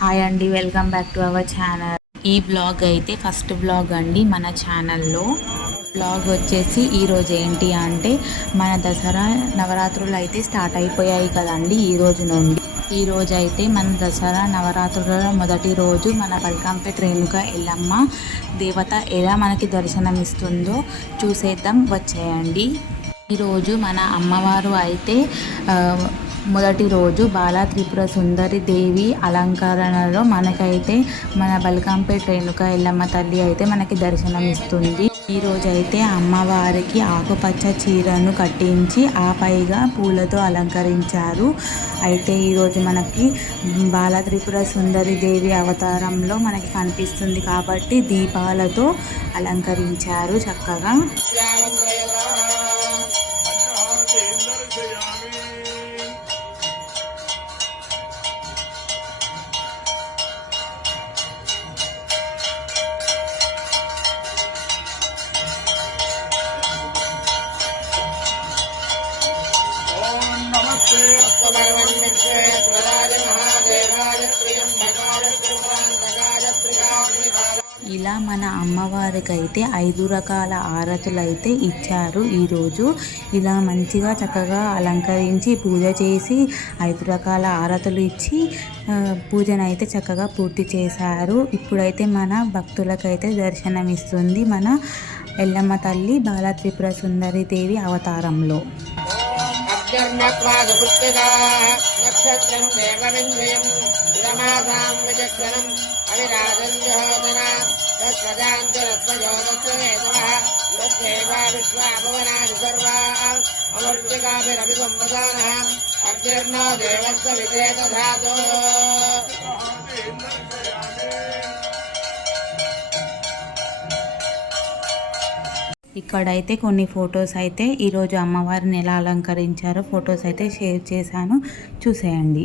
Hi అండి, welcome back to our channel. ఈ blog అయితే ఫస్ట్ బ్లాగ్ అండి మన ఛానల్లో. బ్లాగ్ వచ్చేసి ఈరోజు ఏంటి అంటే మన దసరా నవరాత్రులు అయితే స్టార్ట్ అయిపోయాయి కదండి ఈ రోజు నుండి. ఈ రోజు అయితే మన దసరా నవరాత్రుల మొదటి రోజు మన బల్కంపేట రేణుక ఎల్లమ్మ దేవత ఎలా మనకి దర్శనమిస్తుందో చూసేద్దాం, వచ్చేయండి. ఈరోజు మన అమ్మవారు అయితే మొదటి రోజు బాలా త్రిపుర సుందరి దేవి అలంకరణలో మనకైతే మన బల్కంపేట రేణుక ఎల్లమ్మ తల్లి అయితే మనకి దర్శనమిస్తుంది. ఈరోజు అయితే అమ్మవారికి ఆకుపచ్చ చీరను కట్టించి ఆ పైగా పూలతో అలంకరించారు. అయితే ఈరోజు మనకి బాలా త్రిపుర సుందరి దేవి అవతారంలో మనకి కనిపిస్తుంది కాబట్టి దీపాలతో అలంకరించారు చక్కగా. ఇలా మన అమ్మవారికి అయితే 5 రకాల ఆరతులు అయితే ఇచ్చారు. ఈరోజు ఇలా మంచిగా చక్కగా అలంకరించి పూజ చేసి 5 రకాల ఆరతులు ఇచ్చి పూజను అయితే చక్కగా పూర్తి చేశారు. ఇప్పుడైతే మన భక్తులకైతే దర్శనమిస్తుంది మన ఎల్లమ్మ తల్లి బాలా త్రిపుర సుందరి దేవి అవతారంలో. ఇక్కడైతే కొన్ని ఫొటోస్ అయితే ఈరోజు అమ్మవారిని ఎలా అలంకరించారో ఫొటోస్ అయితే షేర్ చేశాను, చూసేయండి.